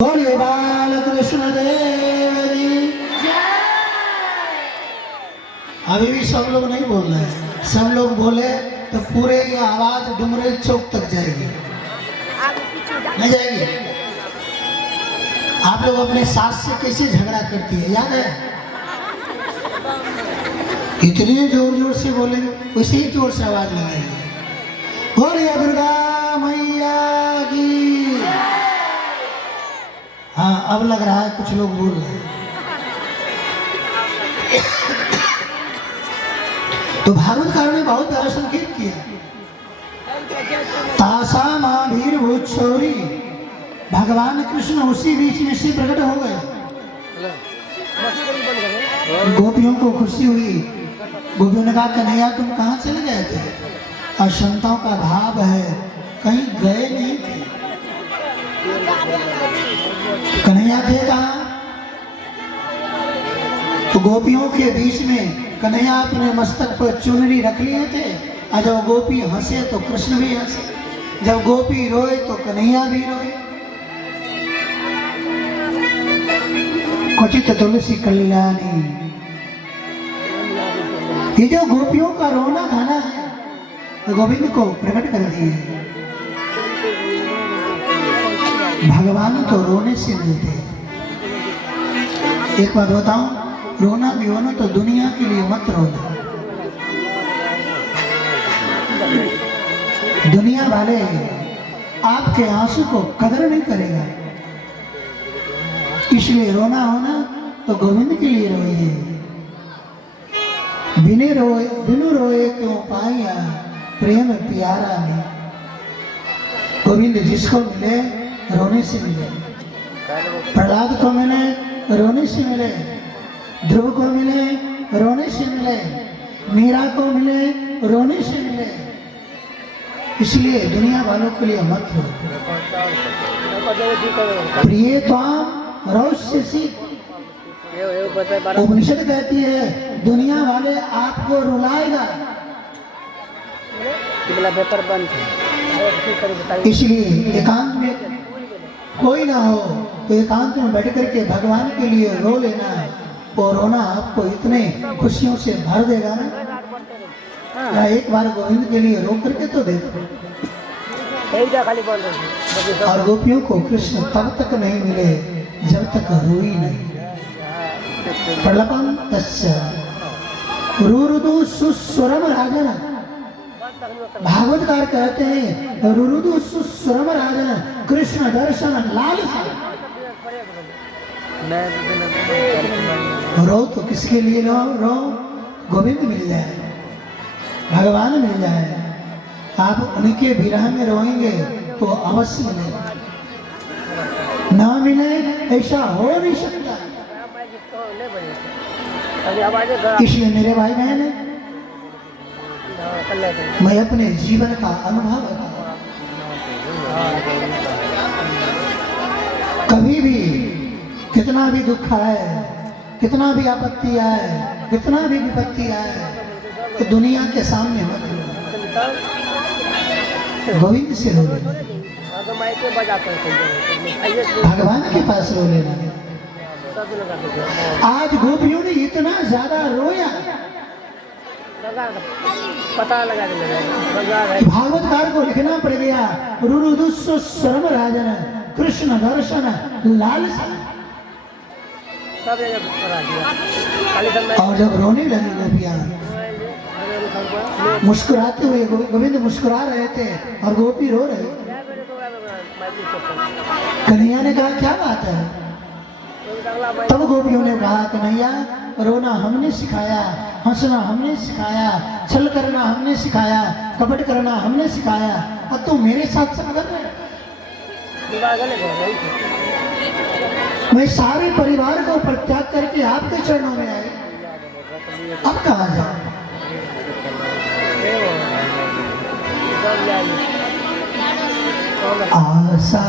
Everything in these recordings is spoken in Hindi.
बोले बाल कृष्ण देव जी। अभी भी सब लोग नहीं बोल रहे हैं, सब लोग बोले तो पूरे ये आवाज डुमरेल चौक तक जाएगी, नहीं जाएगी? आप लोग अपने सास से कैसे झगड़ा करती है याद है? इतने जोर जोर से बोलेंगे वैसे ही जोर से आवाज लगाएंगे। बोलिए दुर्गा मैया की। हाँ अब लग रहा है कुछ लोग बोल रहे हैं। तो भागवतकार ने बहुत प्यारा संकेत किया। तासा माँ भीर भूत छोरी, भगवान कृष्ण उसी बीच में से प्रकट हो गए। गोपियों को खुशी हुई। गोपियों ने कहा कन्हैया तुम कहाँ चले गए थे? अशंकाओं का भाव है कहीं गए नहीं थे। कन्हैया थे कहाँ? तो गोपियों के बीच में कन्हैया अपने मस्तक पर चुनरी रख लिए थे, और जब गोपी हंसे तो कृष्ण भी हंसे, जब गोपी रोए तो कन्हैया भी रोए। क्वचित तुलसी कल्याणी, ये जो गोपियों का रोना गाना है तो गोविंद को प्रकट कर दिए। भगवान तो रोने से मिलते। एक बात बताऊं, रोना भी हो ना तो दुनिया के लिए मत रोना। दुनिया वाले आपके आंसू को कदर नहीं करेगा, इसलिए रोना हो ना तो गोविंद के लिए रोइए। बिनु रोए क्यों पाया प्रेम प्यारा में। गोविंद जिसको मिले रोने से मिले। प्रहलाद को मिले रोने से मिले, ध्रुव को मिले रोने से मिले, मीरा को मिले रोने से मिले। इसलिए दुनिया वालों के लिए मत रो। प्रिय त्वाम रौष्यसि, उपनिषद कहती है दुनिया वाले आपको रुलाएगा, इसलिए एकांत में कोई ना हो तो एकांत में बैठ करके भगवान के लिए रो लेना। और रोना आपको इतने खुशियों से भर देगा ना। एक बार गोविंद के लिए रो करके तो देखो। और गोपियों को कृष्ण तब तक नहीं मिले जब तक रोई नहीं। प्रलपम तस्य रुरुदु सुस्वरम राजन। भागवतकार कहते हैं रुरुदु सुस्वरम राजन कृष्ण दर्शन लालसा। रो तो किसके लिए रो? गोविंद मिल जाए, भगवान मिल जाए। आप उनके विरह में रोएंगे तो अवश्य मिलेगा, ना मिले ऐसा हो नहीं सकता। इसलिए मेरे भाई बहन मैं अपने जीवन का अनुभव बताऊं। कभी भी कितना भी दुख आए, कितना भी आपत्ति आए, कितना भी विपत्ति आए तो दुनिया के सामने मत रो, गोविंद से रो लेना, भगवान के पास रो लेना। आज गोपियों ने इतना ज्यादा रोया, पता लगा भागवतकार को लिखना पड़ गया रुरुदुस्सु स्वरम राजन कृष्ण दर्शन लालसा। और जब रोने लगी गोपियां, मुस्कुराते हुए गोविंद मुस्कुरा रहे थे और गोपी रो रहे। कन्हैया ने कहा क्या बात है? तब गोपियों ने कहा कन्हैया रोना हमने सिखाया, हंसना हमने सिखाया, छल करना हमने सिखाया, कपट करना हमने सिखाया, और तुम मेरे साथ सब कर रहे। मैं सारे परिवार को परित्याग करके आपके चरणों में आए, अब कहाँ जाए? आशा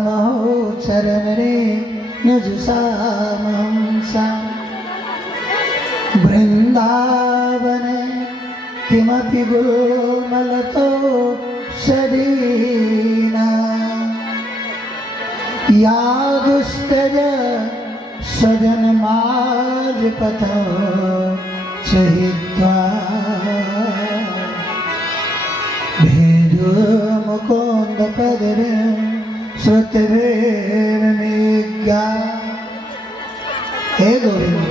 महो चरण रे नुजुसामहंसा वृंदावन किमपि गुरुमलतो शरीना यादुस्तज सजन माज पथ सहित्वा भेद मुकुंद पदर श्रुतवेर निज्ञा। हे गोविंद,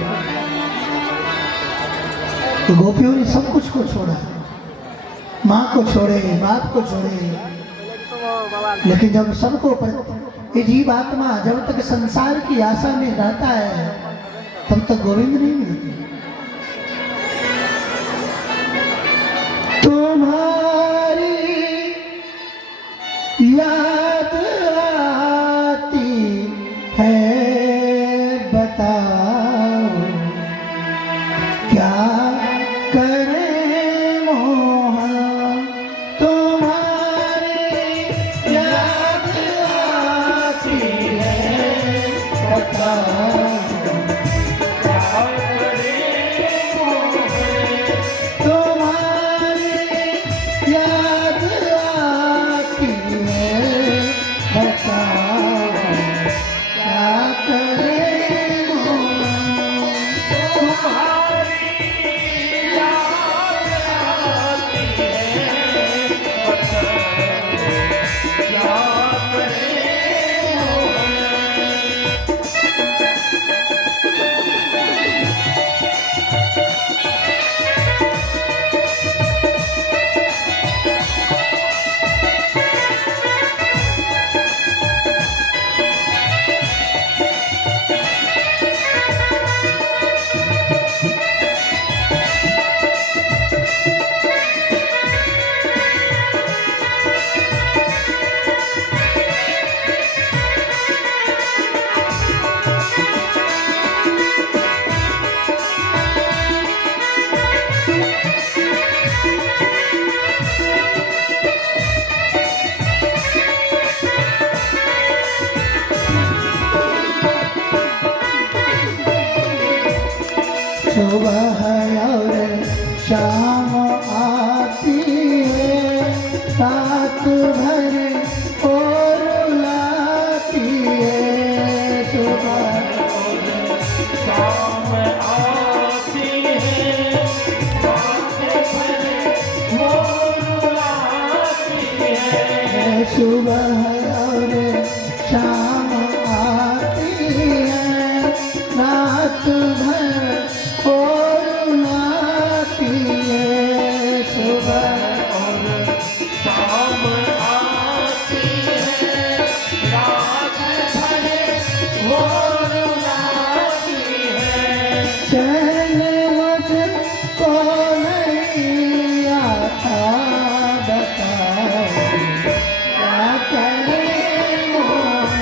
गोपियों ने सब कुछ को छोड़ा, माँ को छोड़े, बाप को छोड़े, लेकिन जब सबको ये जीव आत्मा जब तक संसार की आशा में रहता है तब तक गोविंद नहीं मिलते। तुम्हारी याद आती है, बताओ क्या करें मोहन। तुम्हारी याद आती है, बताओ क्या करें मोहन। तुम्हारी याद आती है, बताओ क्या करें मोहन। तुम्हारी सुबह और शाम आती है, रात भर और लाती है। सुबह और शाम आती है, रात भर और लाती है। सुबह और शाम आती है, रात भर और लाती है। सुबह और शाम आती है, रात भर और लाती है। चैन मुझको नहीं आता, बताओ क्या करें मोहन।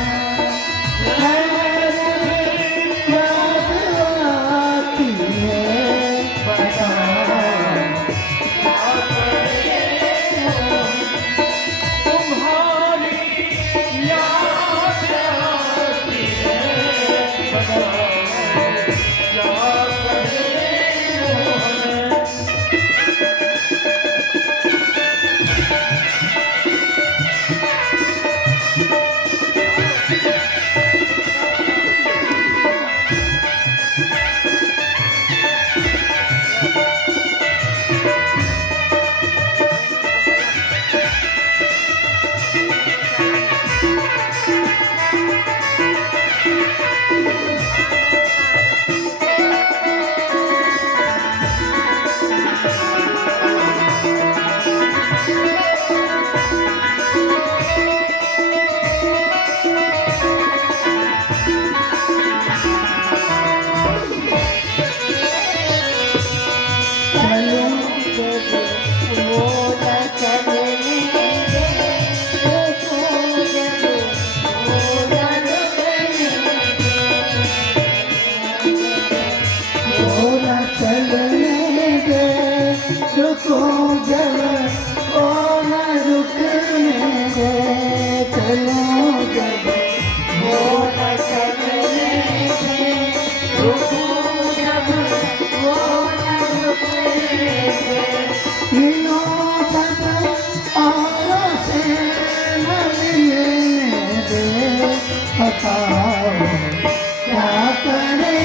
क्या करे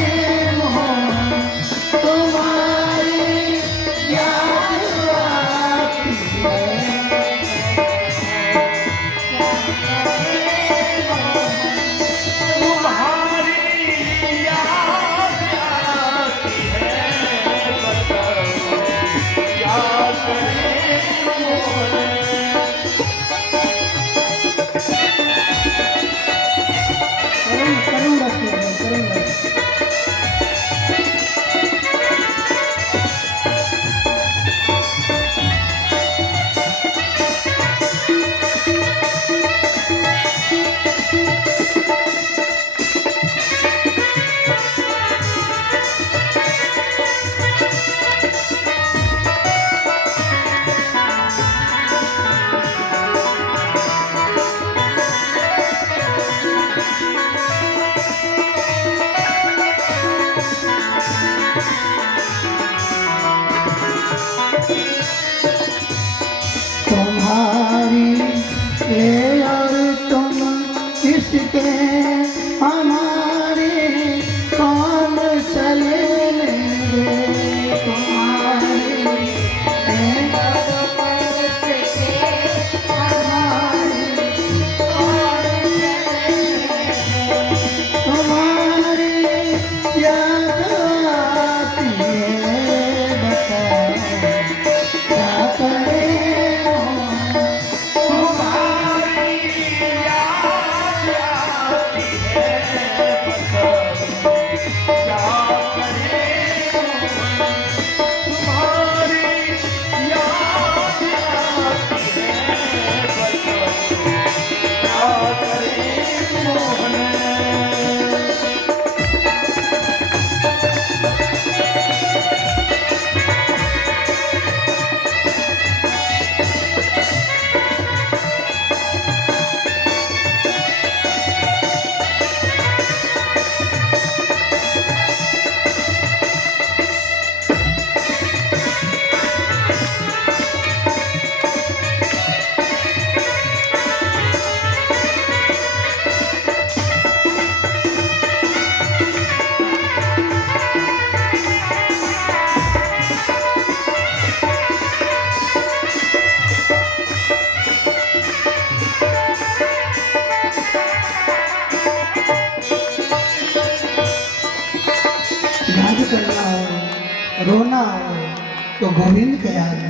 मोहन तुम्हारी याद आती है। करूँगा करूँगा। तुम्हारी ये और तुम इसके हमारे कौन चलेंगे। तुम्हारी ये और इसके हमारे कौन चलेंगे। तुम्हारी याद आती है बताओ क्या करें। याद करना हो रोना हो तो गोविंद का याद